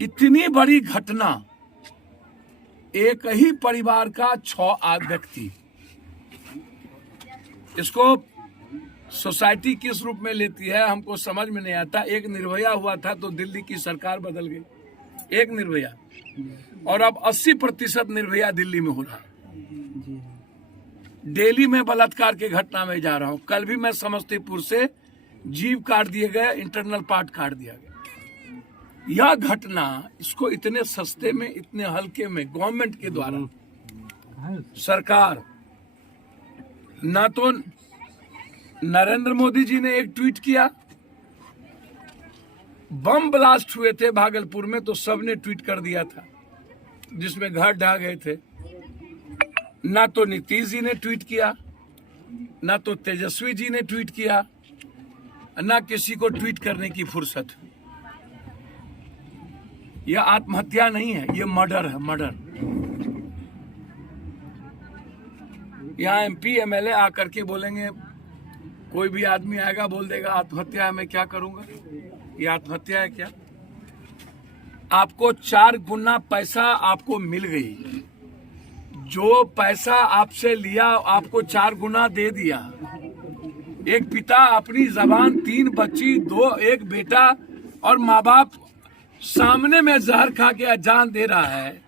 इतनी बड़ी घटना, एक ही परिवार का 6 व्यक्ति, इसको सोसाइटी किस रूप में लेती है हमको समझ में नहीं आता। एक निर्भया हुआ था तो दिल्ली की सरकार बदल गई, एक निर्भया, और अब 80% निर्भया दिल्ली में हो रहा है। दिल्ली में बलात्कार के घटना में जा रहा हूं। कल भी मैं समस्तीपुर से जीभ काट दिए गए, इंटरनल पार्ट काट दिया गया। यह घटना, इसको इतने सस्ते में, इतने हल्के में गवर्नमेंट के द्वारा, सरकार, ना तो नरेंद्र मोदी जी ने एक ट्वीट किया, बम ब्लास्ट हुए थे भागलपुर में तो सबने ट्वीट कर दिया था जिसमें घर ढह गए थे। ना तो नीतीश जी ने ट्वीट किया, ना तो तेजस्वी जी ने ट्वीट किया, ना किसी को ट्वीट करने की फुर्सत हुई। यह आत्महत्या नहीं है, यह मर्डर है, मर्डर। यहाँ एमपी एमएलए आकर के बोलेंगे, कोई भी आदमी आएगा बोल देगा आत्महत्या है, मैं क्या करूंगा, ये आत्महत्या है क्या? आपको 4 गुना पैसा आपको मिल गई, जो पैसा आपसे लिया आपको 4 गुना दे दिया। एक पिता अपनी जबान, 3 बच्ची, 1 बेटा और माँ बाप सामने में जहर खा के जान दे रहा है,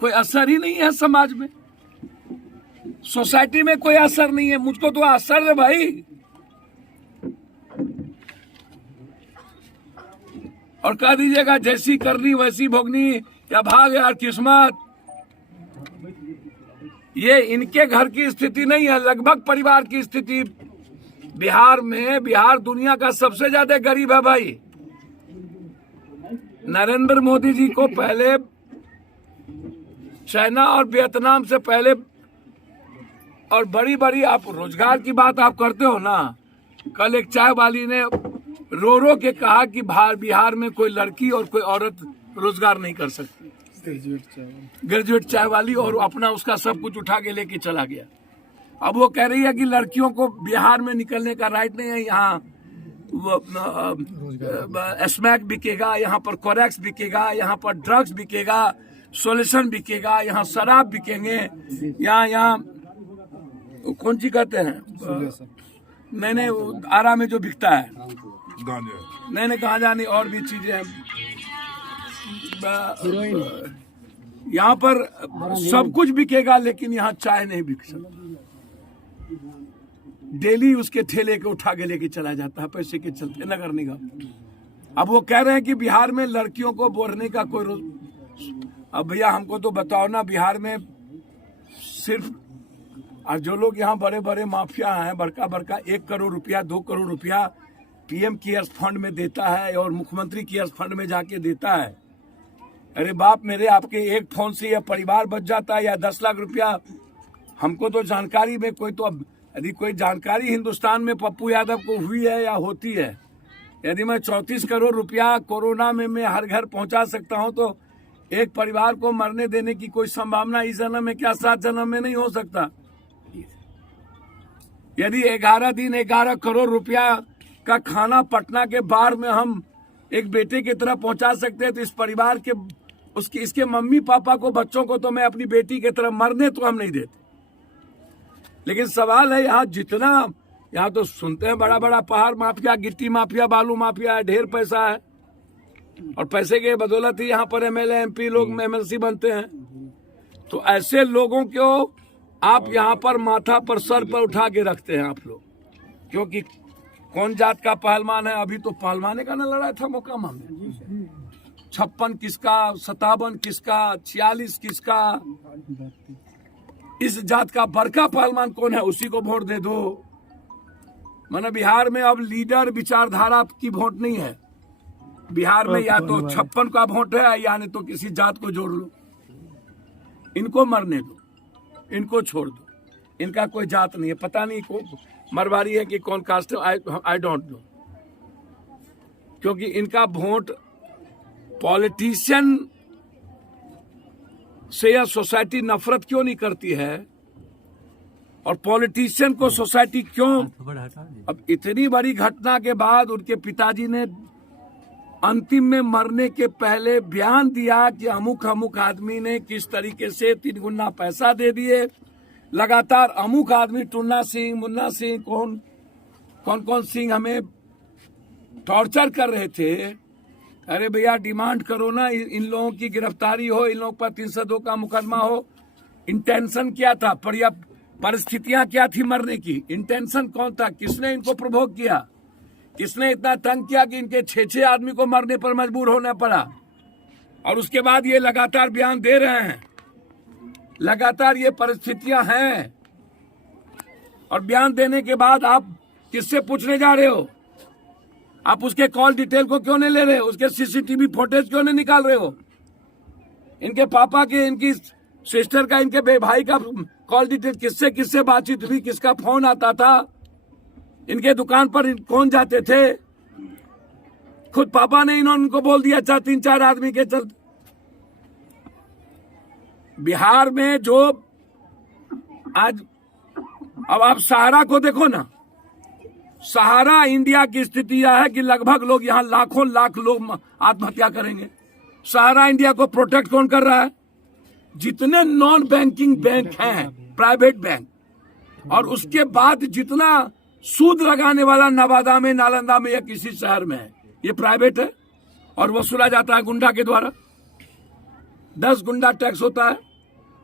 कोई असर ही नहीं है समाज में, सोसाइटी में कोई असर नहीं है। मुझको तो असर है भाई। और कह दीजिएगा जैसी करनी वैसी भोगनी, या भाग यार किस्मत। ये इनके घर की स्थिति नहीं है, लगभग परिवार की स्थिति बिहार में। बिहार दुनिया का सबसे ज्यादा गरीब है भाई। नरेंद्र मोदी जी को पहले चाइना और वियतनाम से पहले, और बड़ी बड़ी आप रोजगार की बात आप करते हो ना। कल एक चाय वाली ने रो रो के कहा कि बिहार में कोई लड़की और कोई औरत रोजगार नहीं कर सकती, ग्रेजुएट चाय वाली, और अपना उसका सब कुछ उठा के लेके चला गया। अब वो कह रही है कि लड़कियों को बिहार में निकलने का राइट नहीं है। यहाँ स्मैक बिकेगा, यहाँ पर कोरेक्स बिकेगा, यहाँ पर ड्रग्स बिकेगा, सोल्यूशन बिकेगा, यहाँ शराब बिकेंगे, यहाँ कौन सी कहते हैं, मैंने आरा में जो बिकता है नहीं गांजा नहीं, और भी चीजें हैं। यहाँ पर सब कुछ बिकेगा लेकिन यहाँ चाय नहीं बिक सकती। डेली उसके ठेले के उठा के लेके चला जाता है पैसे के चलते, नगर निगम। अब वो कह रहे हैं कि बिहार में लड़कियों को बोलने का कोई अब भैया हमको तो बताओ ना, बिहार में सिर्फ, और जो लोग यहाँ बड़े बड़े माफिया हैं, बड़का 1 करोड़ रुपया 2 करोड़ रुपया पीएम केयर्स फंड में देता है और मुख्यमंत्री केयर्स फंड में जाके देता है। अरे बाप मेरे, आपके एक फोन से यह परिवार बच जाता है, या 10 लाख रुपया। हमको तो जानकारी में कोई, तो अब यदि कोई जानकारी हिंदुस्तान में पप्पू यादव को हुई है या होती है, यदि मैं 34 करोड़ रुपया कोरोना में मैं हर घर पहुंचा सकता हूं, तो एक परिवार को मरने देने की कोई संभावना इस जन्म में क्या 7 जन्म में नहीं हो सकता? यदि 11 दिन 11 करोड़ रुपया का खाना पटना के बार में हम एक बेटे की तरह पहुंचा सकते हैं, तो इस परिवार के इसके मम्मी पापा को, बच्चों को तो मैं अपनी बेटी की तरह मरने तो हम नहीं देते। लेकिन सवाल है, यहाँ तो सुनते हैं बड़ा बड़ा पहाड़ माफिया, गिट्टी माफिया, बालू माफिया है, ढेर पैसा है, और पैसे के बदौलत ही यहाँ पर एमएलए एमपी लोग एमएलसी बनते हैं। तो ऐसे लोगों को आप यहाँ पर माथा पर, सर पर उठा के रखते हैं आप लोग, क्योंकि कौन जात का पहलवान है। अभी तो पहलवाने का ना लड़ा था मोकामा में, 56 किसका, 57 किसका, 46 किसका। इस जात का बड़का पहलवान कौन है, उसी को वोट दे दो। माने बिहार में अब लीडर विचारधारा की वोट नहीं है। बिहार में या तो 56 का वोट है, या नहीं तो किसी जात को जोड़ लो। इनको मरने दो, इनको छोड़ दो, इनका कोई जात नहीं है। पता नहीं कौन मरवाड़ी है कि कौन कास्ट है, आई डोंट नो। क्योंकि इनका वोट पॉलिटिशियन से या सोसाइटी नफरत क्यों नहीं करती है? और पॉलिटिशियन को सोसाइटी क्यों, अब इतनी बड़ी घटना के बाद उनके पिताजी ने अंतिम में मरने के पहले बयान दिया कि अमुक अमुक आदमी ने किस तरीके से 3 गुना पैसा दे दिए, लगातार अमुक आदमी टुन्ना सिंह, मुन्ना सिंह, कौन सिंह हमें टॉर्चर कर रहे थे। अरे भैया डिमांड करो ना, इन लोगों की गिरफ्तारी हो, इन लोगों पर 302 का मुकदमा हो। इंटेंशन क्या था, परिस्थितियां क्या थी मरने की, इंटेंशन कौन था, किसने इनको प्रोवोक किया, किसने इतना तंग किया कि इनके 6 आदमी को मरने पर मजबूर होना पड़ा। और उसके बाद ये लगातार बयान दे रहे हैं, लगातार ये परिस्थितियां हैं, और बयान देने के बाद आप किससे पूछने जा रहे हो? आप उसके कॉल डिटेल को क्यों नहीं ले रहे हो? उसके सीसीटीवी फुटेज क्यों नहीं निकाल रहे हो? इनके पापा के, इनकी सिस्टर का, इनके भाई का कॉल डिटेल, किससे किससे बातचीत हुई, किसका फोन आता था, इनके दुकान पर कौन जाते थे? खुद पापा ने इनको बोल दिया 3-4 आदमी के चलते। बिहार में जो आज, अब आप सहारा को देखो ना, सहारा इंडिया की स्थिति यह है कि लगभग लोग यहाँ लाखों लाख लोग आत्महत्या करेंगे। सहारा इंडिया को प्रोटेक्ट कौन कर रहा है? जितने नॉन बैंकिंग बैंक हैं, प्राइवेट बैंक, और उसके बाद जितना सूद लगाने वाला नवादा में, नालंदा में या किसी शहर में है, ये प्राइवेट है और वसूला जाता है गुंडा के द्वारा। 10 गुंडा टैक्स होता है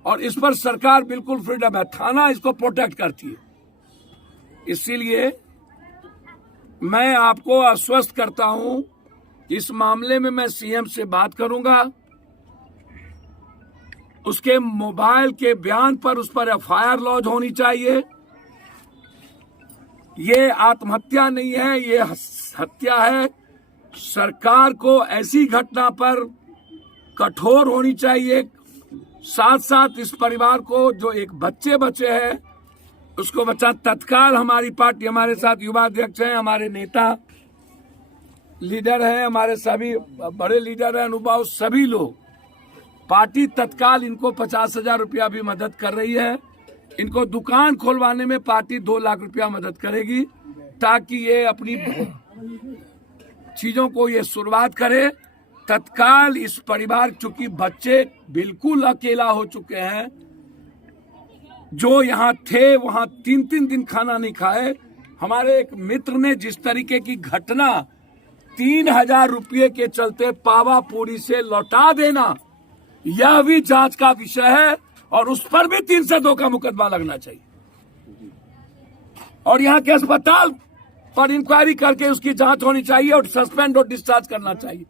और इस पर सरकार बिल्कुल फ्रीडम है, थाना इसको प्रोटेक्ट करती है। इसीलिए मैं आपको आश्वस्त करता हूं कि इस मामले में मैं सीएम से बात करूंगा, उसके मोबाइल के बयान पर उस पर एफआईआर लॉन्च होनी चाहिए। ये आत्महत्या नहीं है, ये हत्या है। सरकार को ऐसी घटना पर कठोर होनी चाहिए। साथ साथ इस परिवार को, जो एक बच्चे बचे हैं, उसको बचा तत्काल। हमारी पार्टी, हमारे साथ युवा अध्यक्ष हैं, हमारे नेता लीडर हैं, हमारे सभी बड़े लीडर हैं, अनुभव, सभी लोग, पार्टी तत्काल इनको 50,000 रुपया भी मदद कर रही है। इनको दुकान खोलवाने में पार्टी 2 लाख रुपया मदद करेगी, ताकि ये अपनी चीजों को ये शुरुआत करे। तत्काल इस परिवार, चूंकि बच्चे बिल्कुल अकेला हो चुके हैं, जो यहाँ थे वहाँ 3-3 दिन खाना नहीं खाए। हमारे एक मित्र ने जिस तरीके की घटना, 3,000 रुपये के चलते पावापुरी से लौटा देना, यह भी जांच का विषय है और उस पर भी 302 का मुकदमा लगना चाहिए और यहाँ के अस्पताल पर इंक्वायरी करके उसकी जांच होनी चाहिए और सस्पेंड और डिस्चार्ज करना चाहिए।